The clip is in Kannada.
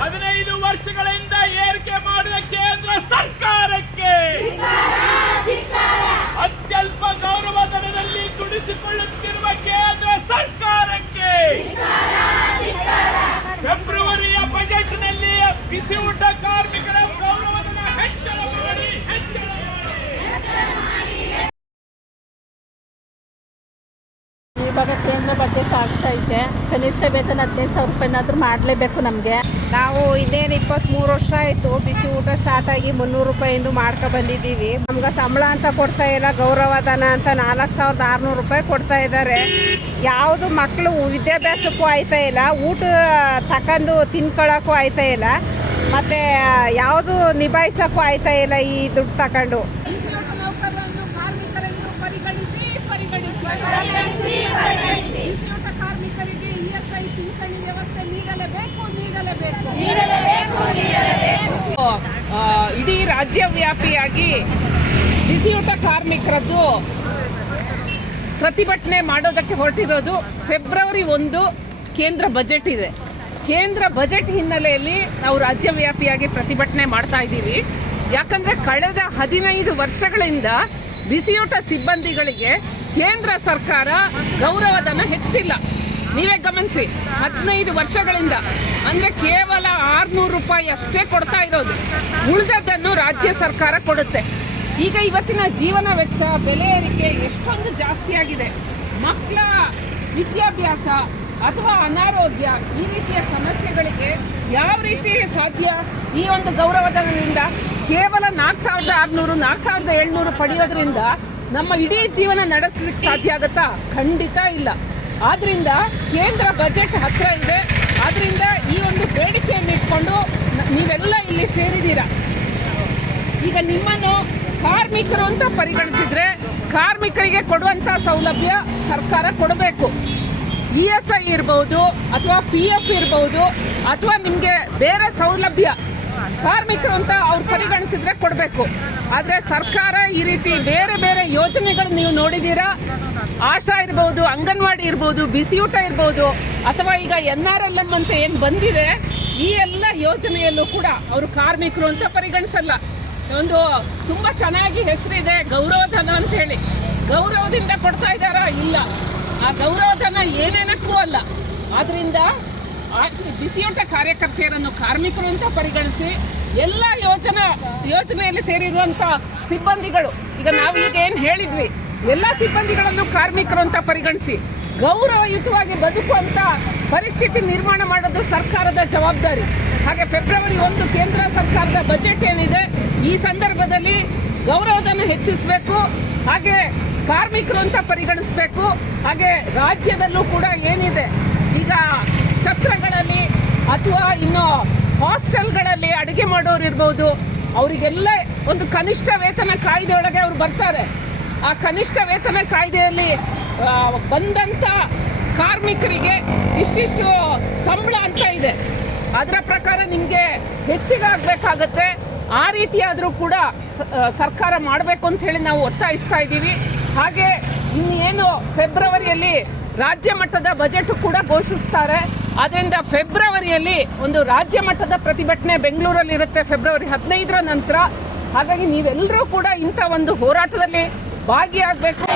ಹದಿನೈದು ವರ್ಷಗಳಿಂದ ಏರಿಕೆ ಮಾಡಿದ ಕೇಂದ್ರ ಸರ್ಕಾರಕ್ಕೆ ಅತ್ಯಲ್ಪ ಗೌರವ ದರದಲ್ಲಿ ದುಡಿಸಿಕೊಳ್ಳುತ್ತಿರುವ ಕೇಂದ್ರ ಸರ್ಕಾರಕ್ಕೆ ಫೆಬ್ರವರಿಯ ಬಜೆಟ್ನಲ್ಲಿ ಬಿಸಿ ಊಟ ಕಾರ್ಮಿಕರ ಇವಾಗ ಕೇಂದ್ರ ಬಗ್ಗೆ ಆಗ್ತಾ ಇದೆ ಕನಿಷ್ಠ ವೇತನ ಹದಿನೈದು ಸಾವಿರ ರೂಪಾಯಿನಾದ್ರೂ ಮಾಡಲೇಬೇಕು ನಮಗೆ. ನಾವು ಇನ್ನೇನು ಇಪ್ಪತ್ತ್ಮೂರು ವರ್ಷ ಆಯಿತು, ಬಿಸಿ ಊಟ ಸ್ಟಾರ್ಟ್ ಆಗಿ ಮುನ್ನೂರು ರೂಪಾಯಿಂದ ಮಾಡ್ಕೊ ಬಂದಿದ್ದೀವಿ. ನಮ್ಗೆ ಸಂಬಳ ಅಂತ ಕೊಡ್ತಾ ಇಲ್ಲ, ಗೌರವಧನ ಅಂತ ನಾಲ್ಕು ಸಾವಿರದ ಆರುನೂರು ರೂಪಾಯಿ ಕೊಡ್ತಾ ಇದ್ದಾರೆ. ಯಾವುದು ಮಕ್ಕಳು ವಿದ್ಯಾಭ್ಯಾಸಕ್ಕೂ ಆಯ್ತಾ ಇಲ್ಲ, ಊಟ ತಕೊಂಡು ತಿನ್ಕೊಳ್ಳೋಕ್ಕೂ ಆಯ್ತಾ ಇಲ್ಲ, ಮತ್ತು ಯಾವುದು ನಿಭಾಯಿಸೋಕ್ಕೂ ಆಯ್ತಾ ಇಲ್ಲ ಈ ದುಡ್ಡು ತಗೊಂಡು ನೌಕರರನ್ನು ಕಾರ್ಮಿಕರನ್ನು ಪರಿಗಣಿಸಿ ಪರಿಗಣಿಸಿ ಬಿಸಿಯೂಟ ಕಾರ್ಮಿಕರಿಗೆ ಇಎಸ್ಐ ಪಿಂಚಣಿ ವ್ಯವಸ್ಥೆ ನೀಡಲೇಬೇಕು ನೀಡಲೇಬೇಕು ಆ, ಇಡೀ ರಾಜ್ಯವ್ಯಾಪಿಯಾಗಿ ಬಿಸಿಯೂಟ ಕಾರ್ಮಿಕರದ್ದು ಪ್ರತಿಭಟನೆ ಮಾಡೋದಕ್ಕೆ ಹೊರಟಿರೋದು ಫೆಬ್ರವರಿ ಒಂದು ಕೇಂದ್ರ ಬಜೆಟ್ ಇದೆ. ಕೇಂದ್ರ ಬಜೆಟ್ ಹಿನ್ನೆಲೆಯಲ್ಲಿ ನಾವು ರಾಜ್ಯವ್ಯಾಪಿಯಾಗಿ ಪ್ರತಿಭಟನೆ ಮಾಡ್ತಾ ಇದ್ದೀವಿ. ಯಾಕಂದರೆ ಕಳೆದ ಹದಿನೈದು ವರ್ಷಗಳಿಂದ ಬಿಸಿಯೂಟ ಸಿಬ್ಬಂದಿಗಳಿಗೆ ಕೇಂದ್ರ ಸರ್ಕಾರ ಗೌರವಧನ ಹೆಚ್ಚಿಲ್ಲ. ನೀವೇ ಗಮನಿಸಿ, ಹದಿನೈದು ವರ್ಷಗಳಿಂದ, ಅಂದರೆ ಕೇವಲ ಆರುನೂರು ರೂಪಾಯಿ ಅಷ್ಟೇ ಕೊಡ್ತಾ ಇರೋದು. ಉಳಿದದ್ದನ್ನು ರಾಜ್ಯ ಸರ್ಕಾರ ಕೊಡುತ್ತೆ. ಈಗ ಇವತ್ತಿನ ಜೀವನ ವೆಚ್ಚ, ಬೆಲೆ ಏರಿಕೆ ಎಷ್ಟೊಂದು ಜಾಸ್ತಿಯಾಗಿದೆ ಮಕ್ಕಳ ವಿದ್ಯಾಭ್ಯಾಸ ಅಥವಾ ಅನಾರೋಗ್ಯ ಈ ರೀತಿಯ ಸಮಸ್ಯೆಗಳಿಗೆ ಯಾವ ರೀತಿ ಸಾಧ್ಯ? ಈ ಒಂದು ಗೌರವಧನದಿಂದ ಕೇವಲ ನಾಲ್ಕು ಸಾವಿರದ ಆರುನೂರು, ನಾಲ್ಕು ಸಾವಿರದ ಏಳ್ನೂರು ಪಡೆಯೋದ್ರಿಂದ ನಮ್ಮ ಇಡೀ ಜೀವನ ನಡೆಸಲಿಕ್ಕೆ ಸಾಧ್ಯ ಆಗುತ್ತಾ? ಖಂಡಿತ ಇಲ್ಲ. ಆದ್ರಿಂದ ಕೇಂದ್ರ ಬಜೆಟ್ ಹತ್ರ ಇದೆ. ಆದ್ರಿಂದ ಈ ಒಂದು ಬೇಡಿಕೆಯನ್ನು ಇಟ್ಕೊಂಡು ನೀವೆಲ್ಲ ಇಲ್ಲಿ ಸೇರಿದ್ದೀರಾ? ಈಗ ನಿಮ್ಮನ್ನು ಕಾರ್ಮಿಕರು ಅಂತ ಪರಿಗಣಿಸಿದ್ರೆ ಕಾರ್ಮಿಕರಿಗೆ ಕೊಡುವಂಥ ಸೌಲಭ್ಯ ಸರ್ಕಾರ ಕೊಡಬೇಕು. ಇ ಎಸ್ ಐ ಇರ್ಬೋದು ಅಥವಾ ಪಿ ಎಫ್ ಇರ್ಬೋದು ಅಥವಾ ನಿಮಗೆ ಬೇರೆ ಸೌಲಭ್ಯ ಕಾರ್ಮಿಕರು ಅಂತ ಅವ್ರು ಪರಿಗಣಿಸಿದ್ರೆ ಕೊಡಬೇಕು. ಆದರೆ ಸರ್ಕಾರ ಈ ರೀತಿ ಬೇರೆ ಬೇರೆ ಯೋಜನೆಗಳು ನೀವು ನೋಡಿದ್ದೀರಾ? ಆಶಾ ಇರ್ಬೋದು, ಅಂಗನವಾಡಿ ಇರ್ಬೋದು, ಬಿಸಿಯೂಟ ಇರ್ಬೋದು, ಅಥವಾ ಈಗ ಎನ್ ಆರ್ ಎಲ್ ಎಂ ಅಂತ ಏನು ಬಂದಿದೆ, ಈ ಎಲ್ಲ ಯೋಜನೆಯಲ್ಲೂ ಕೂಡ ಅವರು ಕಾರ್ಮಿಕರು ಅಂತ ಪರಿಗಣಿಸಲ್ಲ. ಒಂದು ತುಂಬ ಚೆನ್ನಾಗಿ ಹೆಸರಿದೆ ಗೌರವಧನ ಅಂತ ಹೇಳಿ. ಗೌರವದಿಂದ ಕೊಡ್ತಾ ಇದ್ದಾರಾ? ಇಲ್ಲ. ಆ ಗೌರವಧನ ಏನೇನಕ್ಕೂ ಅಲ್ಲ. ಆದ್ರಿಂದ ಆಚೆ ಬಿಸಿಯೂಟ ಕಾರ್ಯಕರ್ತೆಯರನ್ನು ಕಾರ್ಮಿಕರು ಅಂತ ಪರಿಗಣಿಸಿ ಎಲ್ಲ ಯೋಜನಾ ಯೋಜನೆಯಲ್ಲಿ ಸೇರಿರುವಂಥ ಸಿಬ್ಬಂದಿಗಳು, ಈಗ ನಾವು ಈಗ ಏನು ಹೇಳಿದ್ವಿ, ಎಲ್ಲ ಸಿಬ್ಬಂದಿಗಳನ್ನು ಕಾರ್ಮಿಕರು ಅಂತ ಪರಿಗಣಿಸಿ ಗೌರವಯುತವಾಗಿ ಬದುಕುವಂತ ಪರಿಸ್ಥಿತಿ ನಿರ್ಮಾಣ ಮಾಡೋದು ಸರ್ಕಾರದ ಜವಾಬ್ದಾರಿ. ಹಾಗೆ ಫೆಬ್ರವರಿ ಒಂದು ಕೇಂದ್ರ ಸರ್ಕಾರದ ಬಜೆಟ್ ಏನಿದೆ, ಈ ಸಂದರ್ಭದಲ್ಲಿ ಗೌರವವನ್ನು ಹೆಚ್ಚಿಸಬೇಕು, ಹಾಗೆ ಕಾರ್ಮಿಕರು ಅಂತ ಪರಿಗಣಿಸಬೇಕು, ಹಾಗೆ ರಾಜ್ಯದಲ್ಲೂ ಕೂಡ ಏನಿದೆ, ಈಗ ಛತ್ರಗಳಲ್ಲಿ ಅಥವಾ ಇನ್ನು ಹಾಸ್ಟೆಲ್ಗಳಲ್ಲಿ ಅಡುಗೆ ಮಾಡೋರು ಇರ್ಬೋದು, ಅವರಿಗೆಲ್ಲ ಒಂದು ಕನಿಷ್ಠ ವೇತನ ಕಾಯ್ದೆಯೊಳಗೆ ಅವರು ಬರ್ತಾರೆ. ಆ ಕನಿಷ್ಠ ವೇತನ ಕಾಯ್ದೆಯಲ್ಲಿ ಬಂದಂಥ ಕಾರ್ಮಿಕರಿಗೆ ಇಷ್ಟಿಷ್ಟು ಸಂಬಳ ಅಂತ ಇದೆ. ಅದರ ಪ್ರಕಾರ ನಿಮಗೆ ಹೆಚ್ಚಿಗೆ ಆಗಬೇಕಾಗತ್ತೆ ಆ ರೀತಿಯಾದರೂ ಕೂಡ ಸರ್ಕಾರ ಮಾಡಬೇಕು ಅಂತ ಹೇಳಿ ನಾವು ಒತ್ತಾಯಿಸ್ತಾ ಇದ್ದೀವಿ. ಹಾಗೆ ಇನ್ನೇನು ಫೆಬ್ರವರಿಯಲ್ಲಿ ರಾಜ್ಯ ಮಟ್ಟದ ಬಜೆಟ್ ಕೂಡ ಘೋಷಿಸ್ತಾರೆ. ಅದರಿಂದ ಫೆಬ್ರವರಿಯಲ್ಲಿ ಒಂದು ರಾಜ್ಯ ಮಟ್ಟದ ಪ್ರತಿಭಟನೆ ಬೆಂಗಳೂರಲ್ಲಿ ಇರುತ್ತೆ ಫೆಬ್ರವರಿ ಹದಿನೈದರ ನಂತರ. ಹಾಗಾಗಿ ನೀವೆಲ್ಲರೂ ಕೂಡ ಇಂಥ ಒಂದು ಹೋರಾಟದಲ್ಲಿ ಭಾಗಿಯಾಗಬೇಕು.